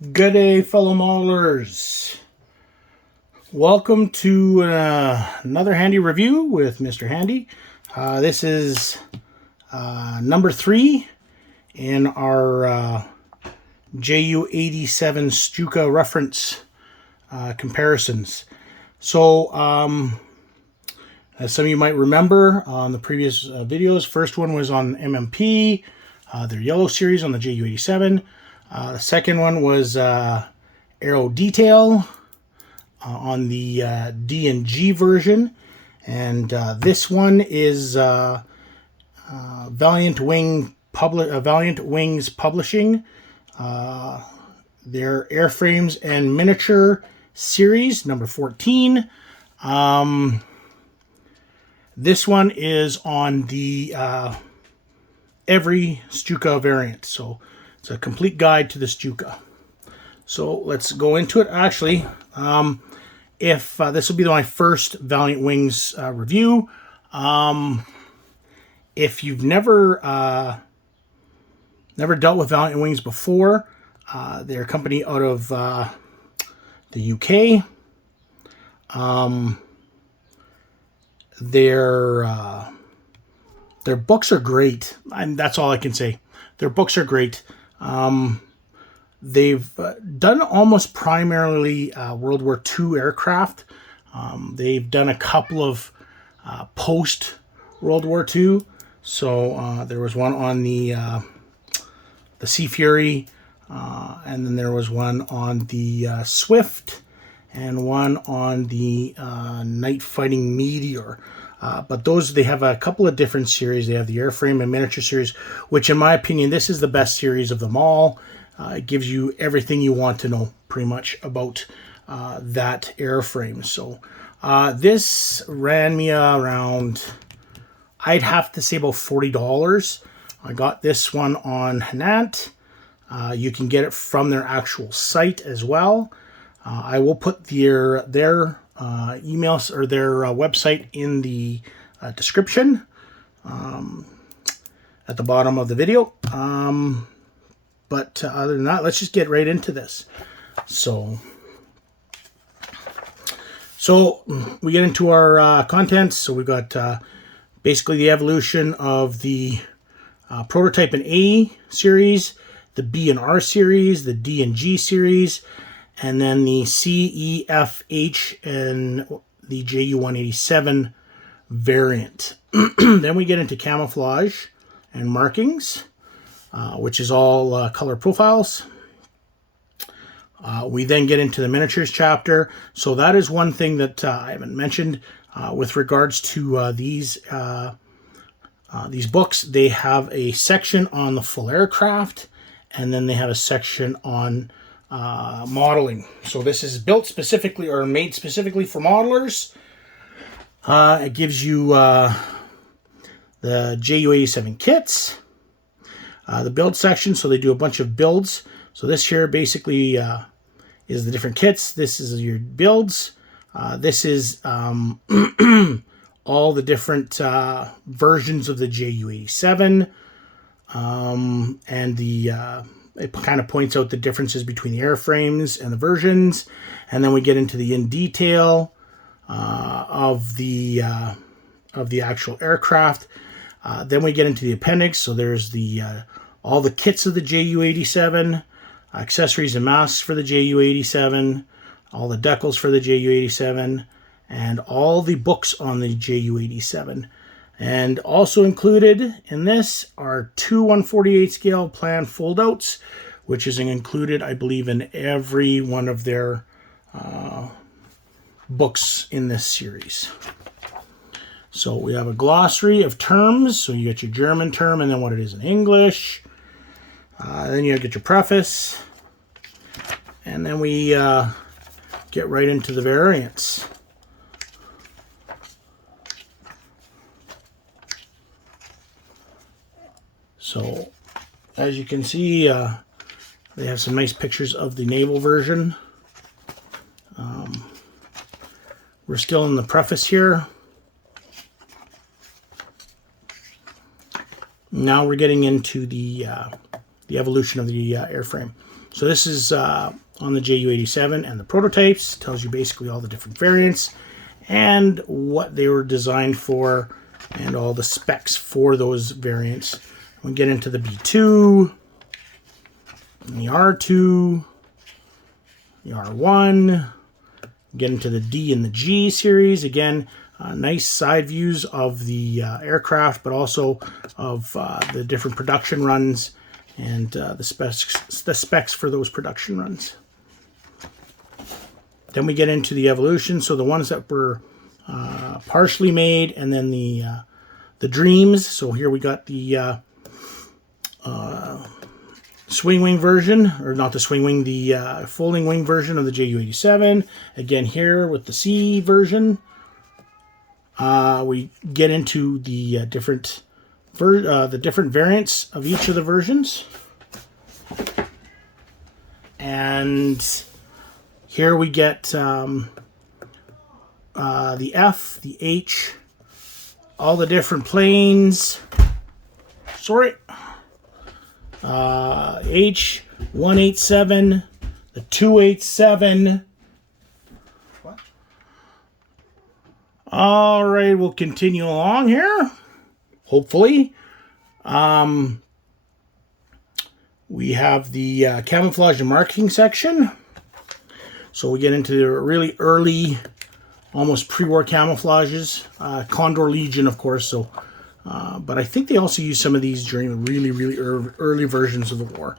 Good day, fellow modelers. Welcome to another handy review with Mr. Handy. This is number 3 in our JU87 Stuka reference comparisons. So, as some of you might remember on the previous videos, first one was on MMP, their yellow series on the JU87. The second one was Aero Detail on the D&G version, and this one is Valiant Wings Publishing, their Airframes and Miniature series, number 14. This one is on the every Stuka variant, so it's a complete guide to the Stuka. So let's go into it. Actually, if this will be my first Valiant Wings review, if you've never dealt with Valiant Wings before, they're a company out of the UK. Their books are great, and that's all I can say. Their books are great. They've done almost primarily World War II aircraft. They've done a couple of post World War II. So there was one on the Sea Fury, and then there was one on the Swift, and one on the Night Fighting Meteor. But they have a couple of different series. They have the Airframe and Miniature series, which in my opinion, this is the best series of them all. It gives you everything you want to know pretty much about that airframe. So this ran me around, I'd have to say about $40. I got this one on Hanat. You can get it from their actual site as well. I will put their emails or their website in the description at the bottom of the video. But other than that, let's just get right into this. So we get into our contents. So we've got basically the evolution of the prototype and A series, the B and R series, the D and G series, and then the C, E, F, H, and the JU187 variant. Then we get into camouflage and markings, which is all color profiles. We then get into the miniatures chapter. So that is one thing that I haven't mentioned with regards to these books. They have a section on the full aircraft, and then they have a section on modeling. So this is built specifically or made specifically for modelers. It gives you the JU87 kits, the build section. So they do a bunch of builds. So this here basically is the different kits. This is your builds. This is all the different versions of the JU87, and it kind of points out the differences between the airframes and the versions. And then we get into the in detail of the actual aircraft. Then we get into the appendix. So there's the all the kits of the JU87, accessories and masks for the JU87, all the decals for the JU87, and all the books on the JU87. And also included in this are 2 1/48 scale plan foldouts, which is included, I believe, in every one of their books in this series. So we have a glossary of terms. So you get your German term and then what it is in English. Then you get your preface. And then we get right into the variants. So, as you can see, they have some nice pictures of the naval version. We're still in the preface here. Now we're getting into the the evolution of the airframe. So this is on the JU87 and the prototypes. Tells you basically all the different variants and what they were designed for and all the specs for those variants. We get into the B2, and the R2, the R1, get into the D and the G series. Again, nice side views of the aircraft, but also of the different production runs and the specs for those production runs. Then we get into the evolution, so the ones that were partially made, and then the dreams. So here we got the swing wing version, or not the swing wing, the folding wing version of the JU87. Again here with the C version. We get into the different variants of each of the versions. And here we get the F, the H, all the different planes. Sorry. H187, the 287. What? All right, we'll continue along here. Hopefully. We have the camouflage and marketing section. So we get into the really early, almost pre-war camouflages. Condor Legion, of course, so... but I think they also use some of these during the really early versions of the war.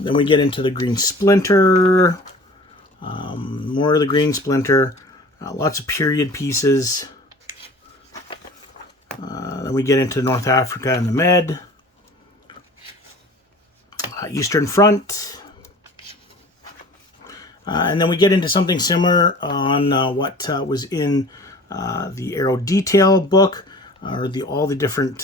Then we get into the green splinter, more of the green splinter, lots of period pieces. Then we get into North Africa and the Med, Eastern Front, and then we get into something similar on what was in the Aero Detail book. Or all the different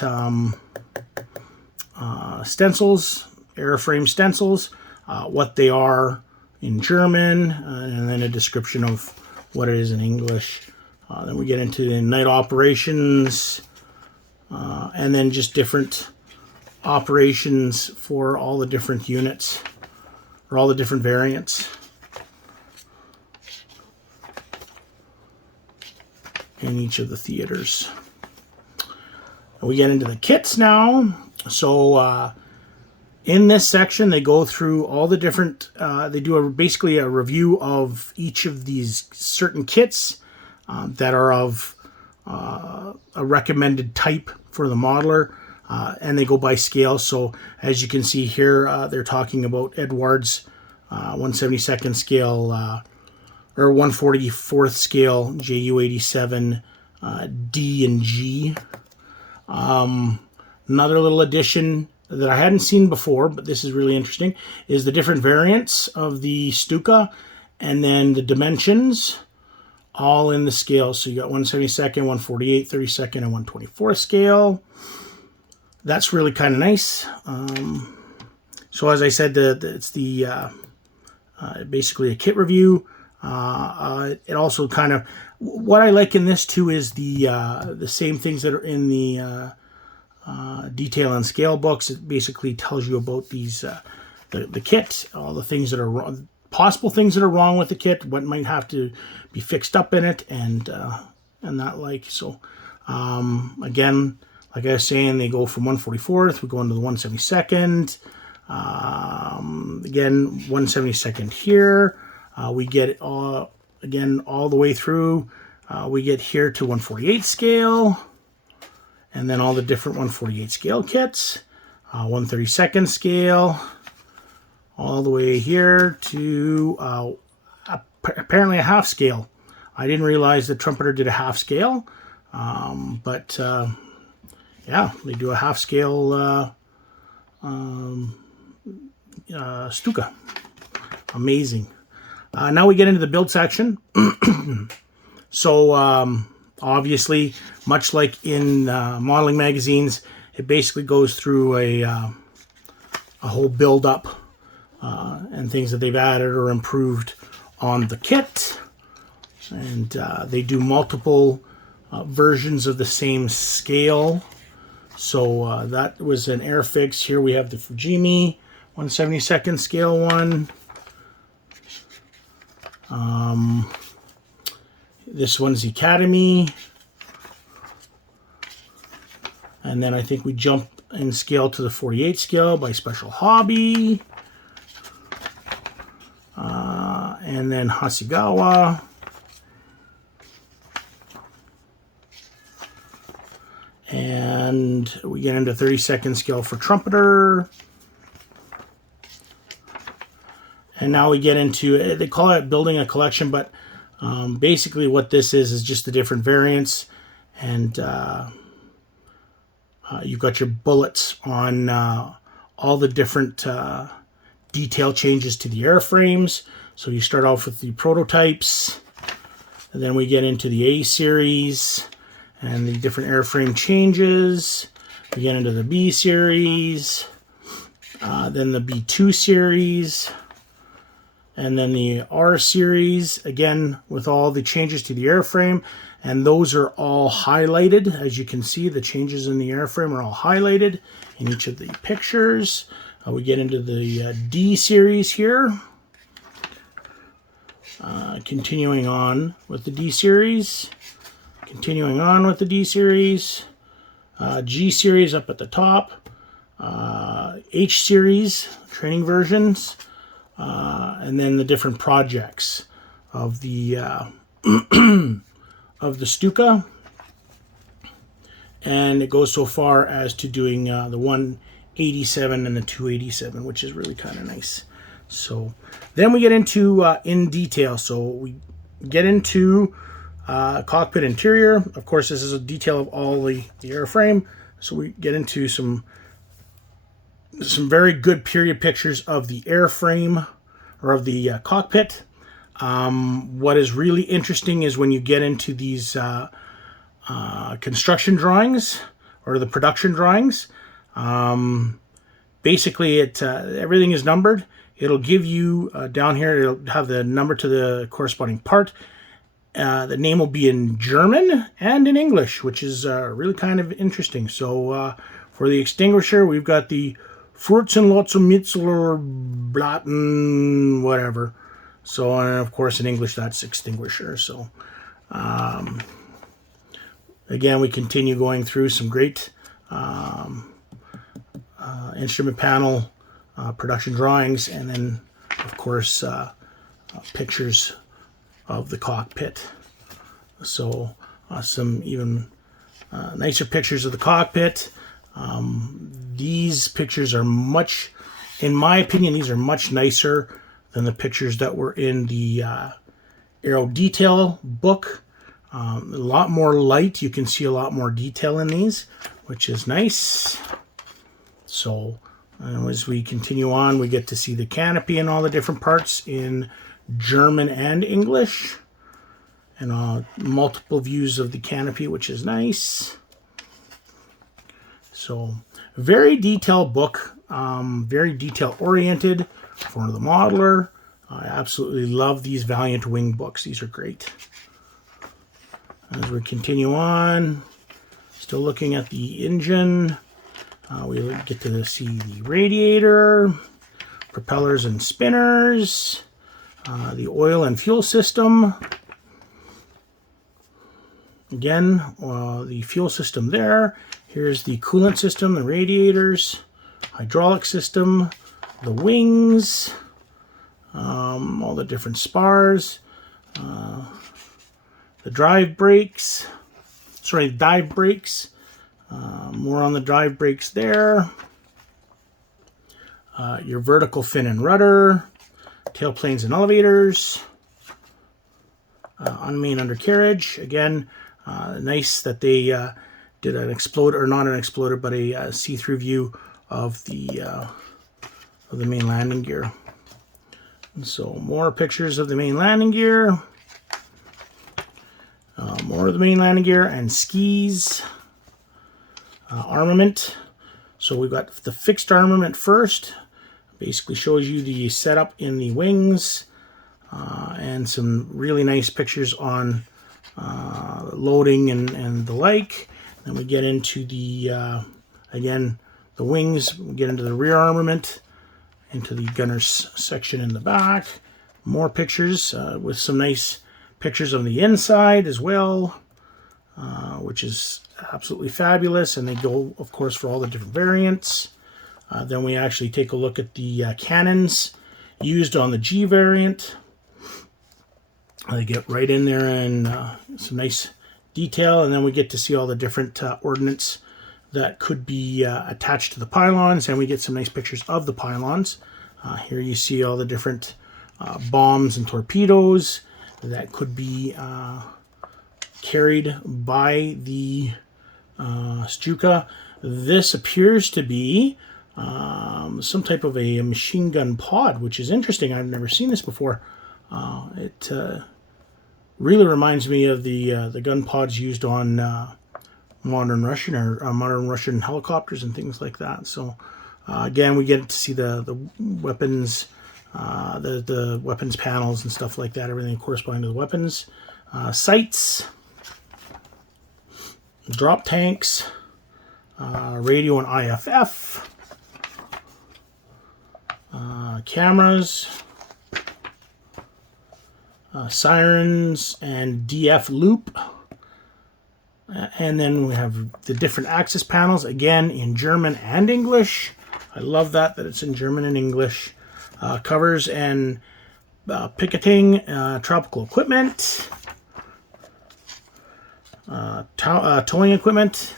stencils, airframe stencils, what they are in German, and then a description of what it is in English. Then we get into the night operations, and then just different operations for all the different units, or all the different variants. In each of the theaters. We get into the kits now. So in this section, they go through all the different, they do basically a review of each of these certain kits that are of a recommended type for the modeler, and they go by scale. So as you can see here, they're talking about Edwards 1/72 scale or 1/44 scale JU87 D and G. Another little addition that I hadn't seen before, but this is really interesting, is the different variants of the Stuka, and then the dimensions, all in the scale. So you got 1/72, 1/48, 32nd, and 1/24 scale. That's really kind of nice. So as I said, it's basically a kit review. It also kind of, what I like in this too is the same things that are in the detail and scale books. It basically tells you about these the kit, all the things that are wrong, possible things that are wrong with the kit, what might have to be fixed up in it, and that like. So again, like I was saying, they go from 1/44th, we go into the 1/72nd. Again, 1/72nd here. We get again all the way through. We get here to 1/48 scale, and then all the different 1/48 scale kits. 1/32nd scale, all the way here to apparently a half scale. I didn't realize the Trumpeter did a half scale, but yeah, they do a half scale Stuka. Amazing. Now we get into the build section. So obviously, much like in modeling magazines, it basically goes through a whole build up and things that they've added or improved on the kit. And they do multiple versions of the same scale. So that was an Airfix. Here we have the Fujimi 1/72 scale one. This one's the Academy. And then I think we jump in scale to the 48 scale by Special Hobby. And then Hasegawa. And we get into 32nd scale for Trumpeter. And now we get into, they call it building a collection, but basically what this is just the different variants. And you've got your bullets on all the different detail changes to the airframes. So you start off with the prototypes, and then we get into the A series and the different airframe changes. We get into the B series, then the B2 series, and then the R series, again with all the changes to the airframe. And those are all highlighted. As you can see, the changes in the airframe are all highlighted in each of the pictures. We get into the D series here. Continuing on with the D series. Continuing on with the D series. G series up at the top. H series, training versions. And then the different projects of the of the Stuka, and it goes so far as to doing the 187 and the 287, which is really kind of nice. So then we get into in detail. So we get into cockpit interior. Of course, this is a detail of all the airframe. So we get into some very good period pictures of the airframe or of the cockpit. What is really interesting is when you get into these construction drawings or the production drawings. Basically, everything is numbered. It'll give you down here, it'll have the number to the corresponding part. The name will be in German and in English, which is really kind of interesting. So for the extinguisher, we've got the Furzenlotzer Blatten, whatever. So, and of course, in English, that's extinguisher. So, again, we continue going through some great instrument panel production drawings, and then, of course, pictures of the cockpit. So, some even nicer pictures of the cockpit. These pictures are much, in my opinion, these are much nicer than the pictures that were in the Aero Detail book. A lot more light. You can see a lot more detail in these, which is nice. So as we continue on, we get to see the canopy and all the different parts in German and English. And multiple views of the canopy, which is nice. So very detailed book, very detail oriented for the modeler. I absolutely love these Valiant wing books. These are great. As we continue on, still looking at the engine, we get to see the radiator, propellers and spinners, the oil and fuel system. Again, the fuel system there. Here's the coolant system, the radiators, hydraulic system, the wings, all the different spars, the dive brakes, more on the dive brakes there, your vertical fin and rudder, tailplanes and elevators, on main undercarriage. Again, nice that they did an exploder, or not an exploder, but a see-through view of the main landing gear. And so more pictures of the main landing gear, more of the main landing gear and skis, armament. So we've got the fixed armament first. Basically shows you the setup in the wings, and some really nice pictures on loading and the like. Then we get into the again, the wings. We get into the rear armament, into the gunner's section in the back. More pictures with some nice pictures on the inside as well, which is absolutely fabulous. And they go, of course, for all the different variants. Then we actually take a look at the cannons used on the G variant. They get right in there and some nice detail, and then we get to see all the different ordnance that could be attached to the pylons, and we get some nice pictures of the pylons. Here you see all the different bombs and torpedoes that could be carried by the Stuka. This appears to be some type of a machine gun pod, which is interesting. I've never seen this before. It really reminds me of the gun pods used on modern Russian helicopters and things like that. So again, we get to see the weapons, the weapons panels and stuff like that. Everything corresponding to the weapons, sights, drop tanks, radio and IFF, cameras, sirens and DF loop. And then we have the different axis panels, again in German and English. I love that it's in German and English. Covers and picketing, tropical equipment, towing equipment,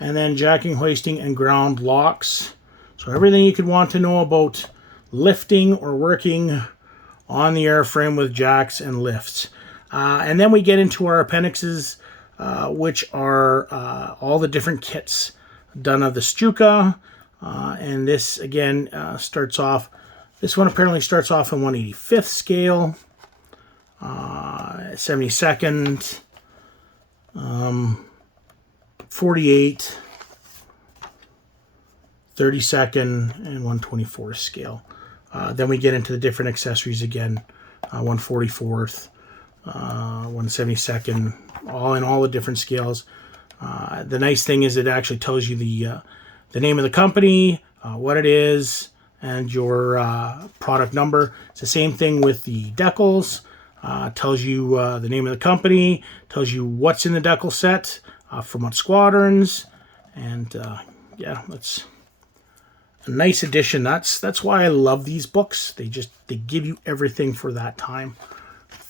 and then jacking, hoisting, and ground locks. So everything you could want to know about lifting or working on the airframe with jacks and lifts. And then we get into our appendices, which are all the different kits done of the Stuka. And this, again, starts off, this one apparently starts off in 1/85th scale, 72nd, 48, 32nd, and 1/24th scale. Then we get into the different accessories again, 1/44th, 1/72nd, all in all the different scales. The nice thing is it actually tells you the name of the company, what it is, and your product number. It's the same thing with the decals. Tells you the name of the company, tells you what's in the decal set, from what squadrons, and yeah, that's a nice addition. That's why I love these books. They give you everything for that time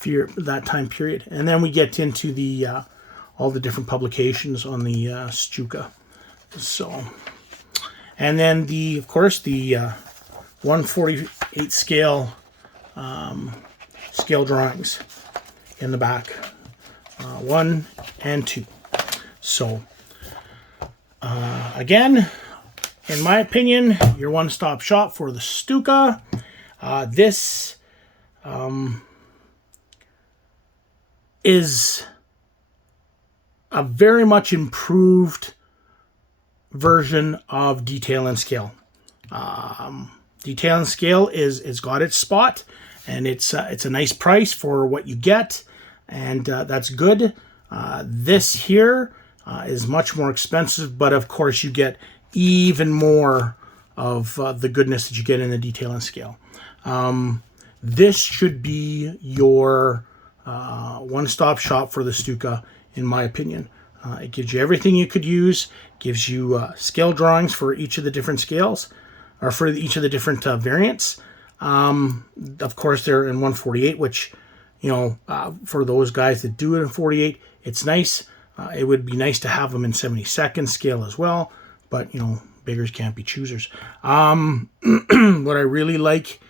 period. And then we get into the all the different publications on the Stuka. So, and then of course the 1/48 scale scale drawings in the back, 1 and 2. So again, in my opinion, your one-stop shop for the Stuka. This is a very much improved version of Detail and Scale. Detail and Scale is got its spot, and it's a nice price for what you get, and that's good. This here is much more expensive, but of course you get even more of the goodness that you get in the Detail and Scale. This should be your one-stop shop for the Stuka, in my opinion. It gives you everything you could use, gives you scale drawings for each of the different scales, or for each of the different variants. Of course, they're in 1/48, which, you know, for those guys that do it in 48, it's nice. It would be nice to have them in 72nd scale as well, but, you know, beggars can't be choosers. What I really like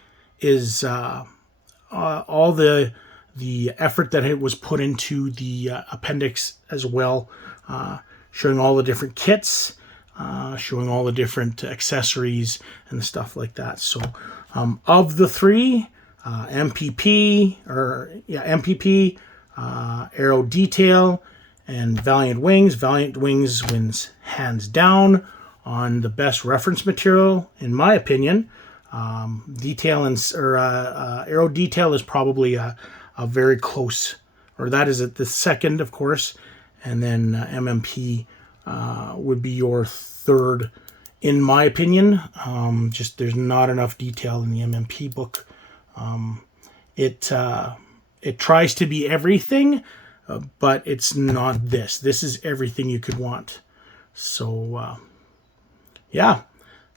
is all the effort that it was put into the appendix as well, showing all the different kits, showing all the different accessories and stuff like that. So of the three, MPP, Aero Detail, and Valiant Wings wins hands down on the best reference material, in my opinion. Detail Aero Detail is probably a very close, or that is at the second, of course, and then MMP would be your third in my opinion. Just there's not enough detail in the MMP book. It tries to be everything, but it's not this. This is everything you could want. So yeah,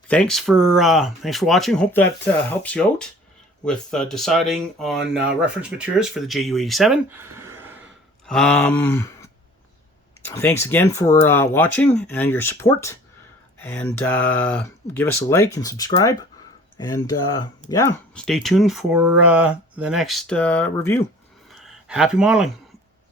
thanks for watching. Hope that helps you out with deciding on reference materials for the JU-87. Thanks again for watching and your support. And give us a like and subscribe. And yeah, stay tuned for the next review. Happy modeling.